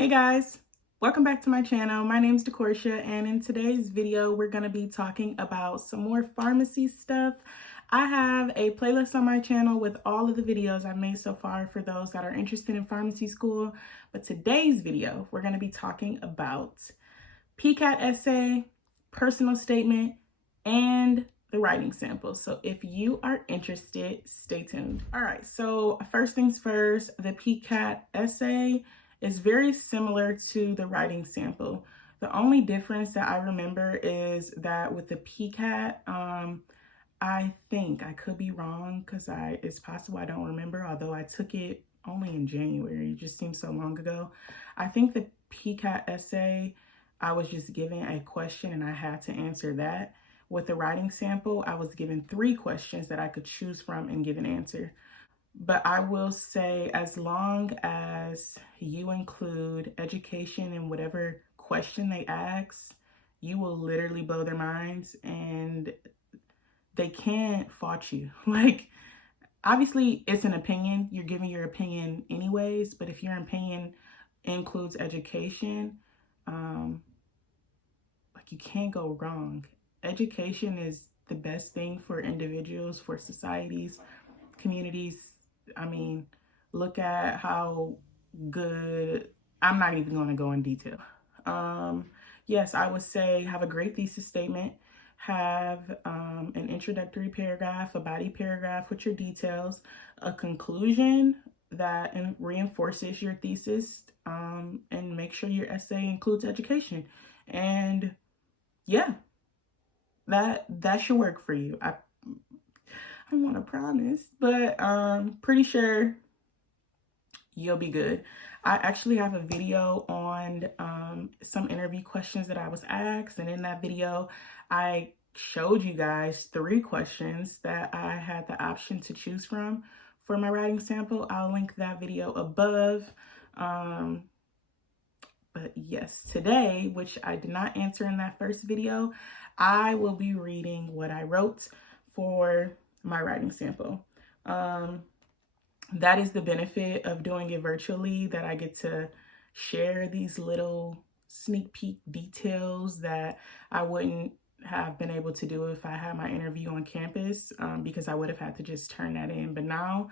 Hey guys, welcome back to my channel. My name is DeCorsia, and in today's video, we're going to be talking about some more pharmacy stuff. I have a playlist on my channel with all of the videos I've made so far for those that are interested in pharmacy school. But today's video, we're going to be talking about PCAT essay, personal statement, and the writing sample. So if you are interested, stay tuned. All right, so first things first, the PCAT essay is very similar to the writing sample. The only difference that I remember is that with the PCAT, I think, I could be wrong because it's possible I don't remember, although I took it only in January. It just seems so long ago. I think the PCAT essay, I was just given a question and I had to answer that. With the writing sample, I was given 3 questions that I could choose from and give an answer. But I will say, as long as you include education in whatever question they ask, you will literally blow their minds and they can't fault you. Like, obviously, it's an opinion. You're giving your opinion anyways, but if your opinion includes education, you can't go wrong. Education is the best thing for individuals, for societies, communities. I mean, look at how good, I'm not even going to go in detail. Yes, I would say have a great thesis statement, have an introductory paragraph, a body paragraph with your details, a conclusion that reinforces your thesis, and make sure your essay includes education. And yeah, that should work for you. I don't want to promise, but pretty sure you'll be good. I actually have a video on some interview questions that I was asked, and in that video I showed you guys 3 questions that I had the option to choose from for my writing sample. I'll link that video above. But yes, today, which I did not answer in that first video, I will be reading what I wrote for my writing sample. That is the benefit of doing it virtually, that I get to share these little sneak peek details that I wouldn't have been able to do if I had my interview on campus, because I would have had to just turn that in. But now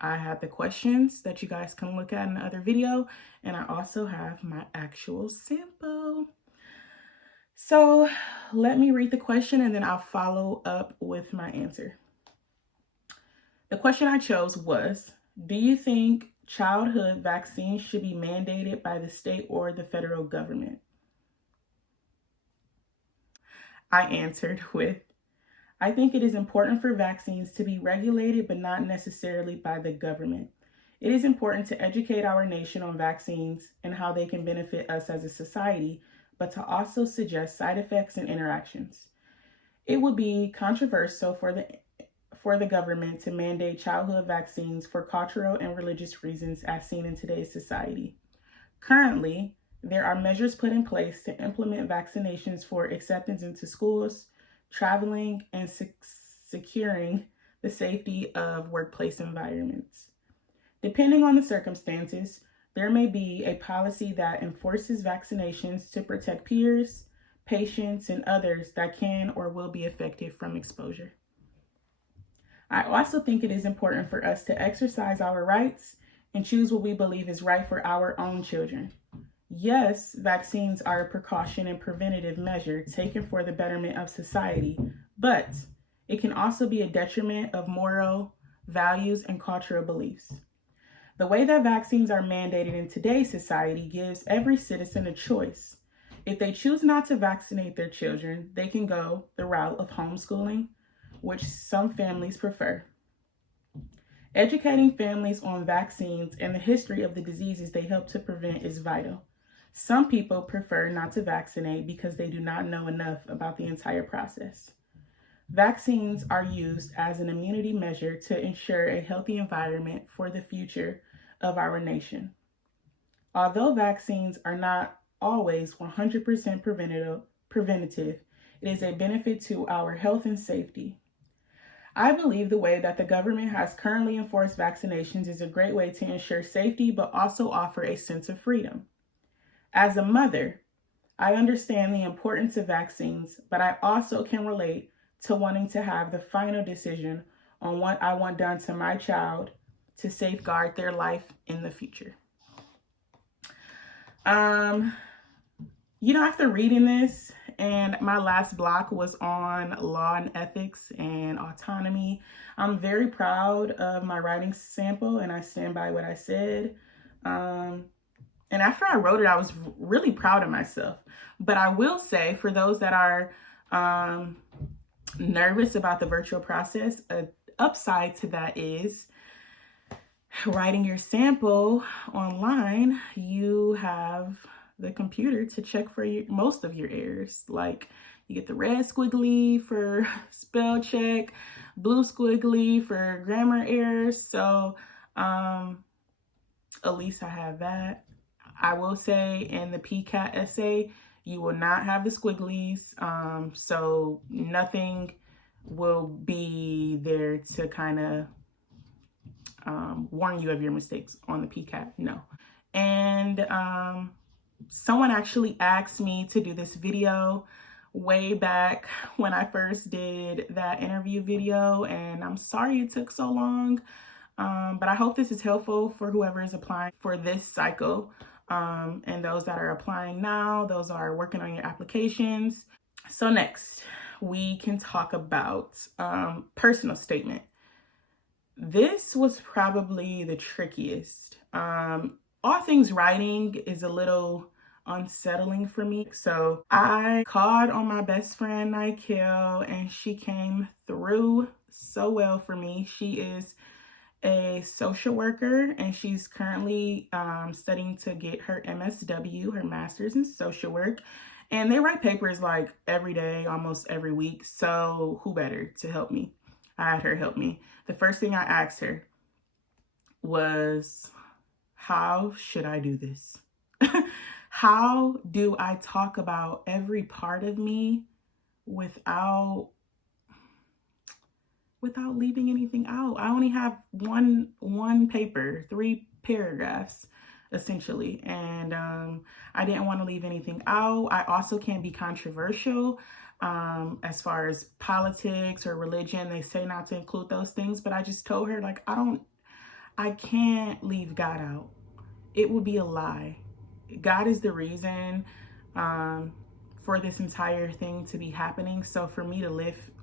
I have the questions that you guys can look at in the other video, and I also have my actual sample. So let me read the question and then I'll follow up with my answer. The question I chose was, do you think childhood vaccines should be mandated by the state or the federal government? I answered with, I think it is important for vaccines to be regulated, but not necessarily by the government. It is important to educate our nation on vaccines and how they can benefit us as a society, but to also suggest side effects and interactions. It would be controversial for the government to mandate childhood vaccines for cultural and religious reasons as seen in today's society. Currently, there are measures put in place to implement vaccinations for acceptance into schools, traveling, and securing the safety of workplace environments. Depending on the circumstances, there may be a policy that enforces vaccinations to protect peers, patients, and others that can or will be affected from exposure. I also think it is important for us to exercise our rights and choose what we believe is right for our own children. Yes, vaccines are a precaution and preventative measure taken for the betterment of society, but it can also be a detriment of moral values and cultural beliefs. The way that vaccines are mandated in today's society gives every citizen a choice. If they choose not to vaccinate their children, they can go the route of homeschooling, which some families prefer. Educating families on vaccines and the history of the diseases they help to prevent is vital. Some people prefer not to vaccinate because they do not know enough about the entire process. Vaccines are used as an immunity measure to ensure a healthy environment for the future of our nation. Although vaccines are not always 100% preventative, it is a benefit to our health and safety. I believe the way that the government has currently enforced vaccinations is a great way to ensure safety, but also offer a sense of freedom. As a mother, I understand the importance of vaccines, but I also can relate to wanting to have the final decision on what I want done to my child to safeguard their life in the future. After reading this, and my last block was on law and ethics and autonomy, I'm very proud of my writing sample, and I stand by what I said. And after I wrote it, I was really proud of myself. But I will say, for those that are nervous about the virtual process, an upside to that is writing your sample online, you have the computer to check for most of your errors. Like, you get the red squiggly for spell check, blue squiggly for grammar errors. So at least I have that. I will say in the PCAT essay, you will not have the squigglies. So nothing will be there to kind of warn you of your mistakes on the PCAT. No. And someone actually asked me to do this video way back when I first did that interview video, and I'm sorry it took so long, but I hope this is helpful for whoever is applying for this cycle, and those that are applying now, those that are working on your applications. So next, we can talk about personal statement. This was probably the trickiest. All things writing is a little unsettling for me. So I called on my best friend, Nikhil, and she came through so well for me. She is a social worker, and she's currently studying to get her MSW, her master's in social work. And they write papers like every day, almost every week. So who better to help me? I had her help me. The first thing I asked her was, how should I do this? How do I talk about every part of me without leaving anything out? I only have one paper, 3 paragraphs, essentially. And I didn't want to leave anything out. I also can't be controversial. As far as politics or religion, they say not to include those things, but I just told her, like, I can't leave God out. It would be a lie. God is the reason for this entire thing to be happening. So for me to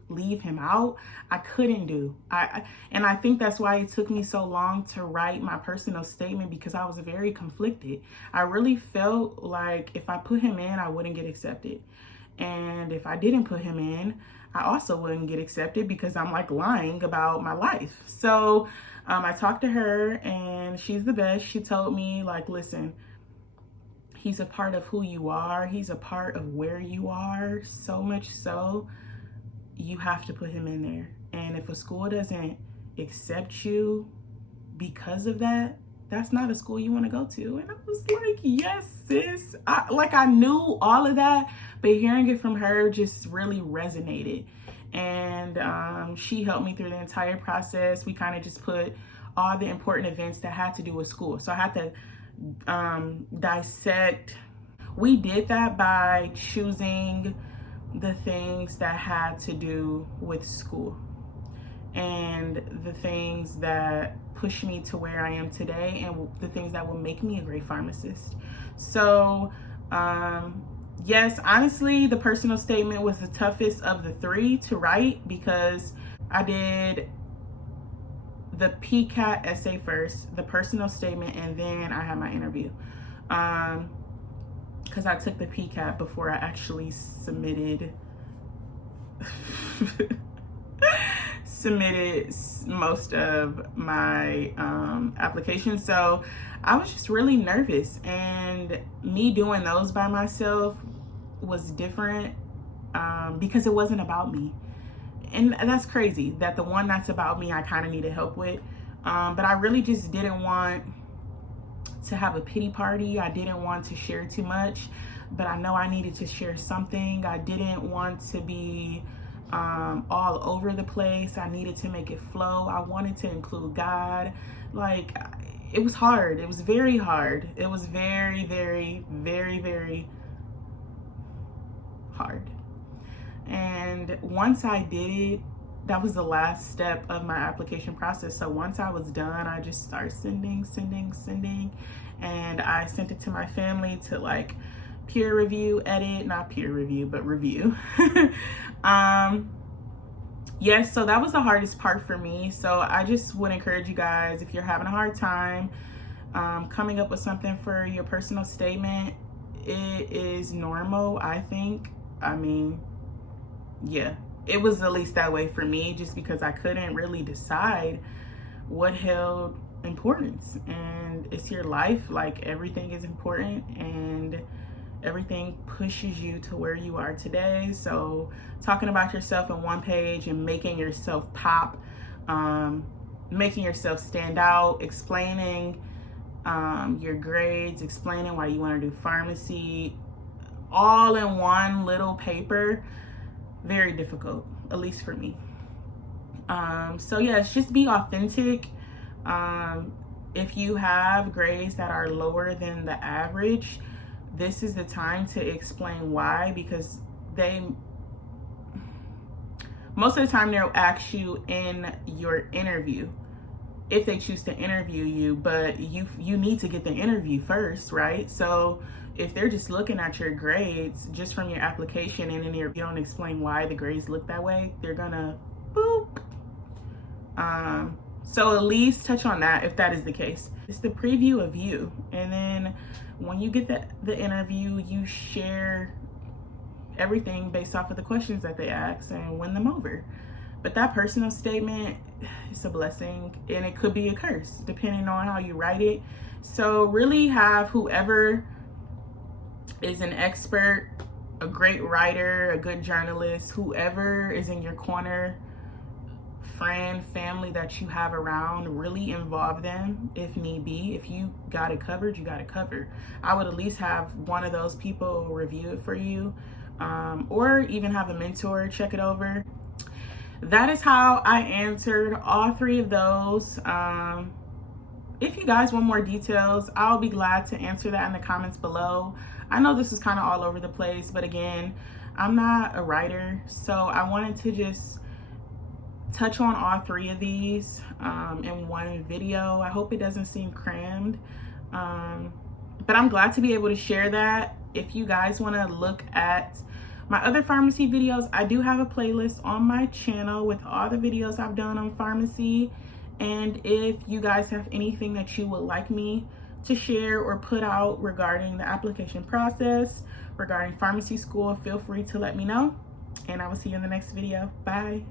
leave him out, I couldn't do. And I think that's why it took me so long to write my personal statement, because I was very conflicted. I really felt like if I put him in, I wouldn't get accepted. And if I didn't put him in, I also wouldn't get accepted, because I'm like lying about my life. So I talked to her, and she's the best. She told me, like, listen, he's a part of who you are. He's a part of where you are. So much so, you have to put him in there. And if a school doesn't accept you because of that, that's not a school you want to go to. And I was like, yes, sis. I knew all of that, but hearing it from her just really resonated. And she helped me through the entire process. We kind of just put all the important events that had to do with school. So I had to dissect. We did that by choosing the things that had to do with school and the things that pushed me to where I am today, and the things that will make me a great pharmacist. So yes, honestly, the personal statement was the toughest of the 3 to write, because I did the PCAT essay first, the personal statement, and then I had my interview. Because I took the PCAT before I actually submitted most of my applications. So I was just really nervous, and me doing those by myself was different because it wasn't about me. And that's crazy that the one that's about me, I kind of needed help with. But I really just didn't want to have a pity party. I didn't want to share too much, but I know I needed to share something. I didn't want to be all over the place. I needed to make it flow. I wanted to include God. Like, it was hard. It was very hard. It was very, very, very, very hard. And once I did it, that was the last step of my application process. So once I was done, I just started sending. And I sent it to my family to like peer review, edit, not peer review, but review. Yes, so that was the hardest part for me. So I just would encourage you guys, if you're having a hard time coming up with something for your personal statement, it is normal, I think. I mean, yeah, it was at least that way for me, just because I couldn't really decide what held importance. And it's your life, like everything is important, and everything pushes you to where you are today. So talking about yourself in one page and making yourself pop, making yourself stand out, explaining your grades, explaining why you want to do pharmacy, all in one little paper, very difficult, at least for me. So yes, just be authentic. If you have grades that are lower than the average, this is the time to explain why, because most of the time they'll ask you in your interview if they choose to interview you, but you need to get the interview first, right? So if they're just looking at your grades just from your application, and then you don't explain why the grades look that way, they're gonna boop. So at least touch on that if that is the case. It's the preview of you, and then when you get the interview, you share everything based off of the questions that they ask and win them over. But that personal statement is a blessing, and it could be a curse depending on how you write it. So really have whoever is an expert, a great writer, a good journalist, whoever is in your corner, friend, family that you have around, really involve them if need be. If you got it covered, you got it covered. I would at least have one of those people review it for you, or even have a mentor check it over. That is how I answered all three of those. If you guys want more details, I'll be glad to answer that in the comments below. I know this is kind of all over the place, but again, I'm not a writer, so I wanted to just touch on all three of these in one video. I hope it doesn't seem crammed, but I'm glad to be able to share that. If you guys want to look at my other pharmacy videos, I do have a playlist on my channel with all the videos I've done on pharmacy. And if you guys have anything that you would like me to share or put out regarding the application process, regarding pharmacy school, feel free to let me know. And I will see you in the next video. Bye.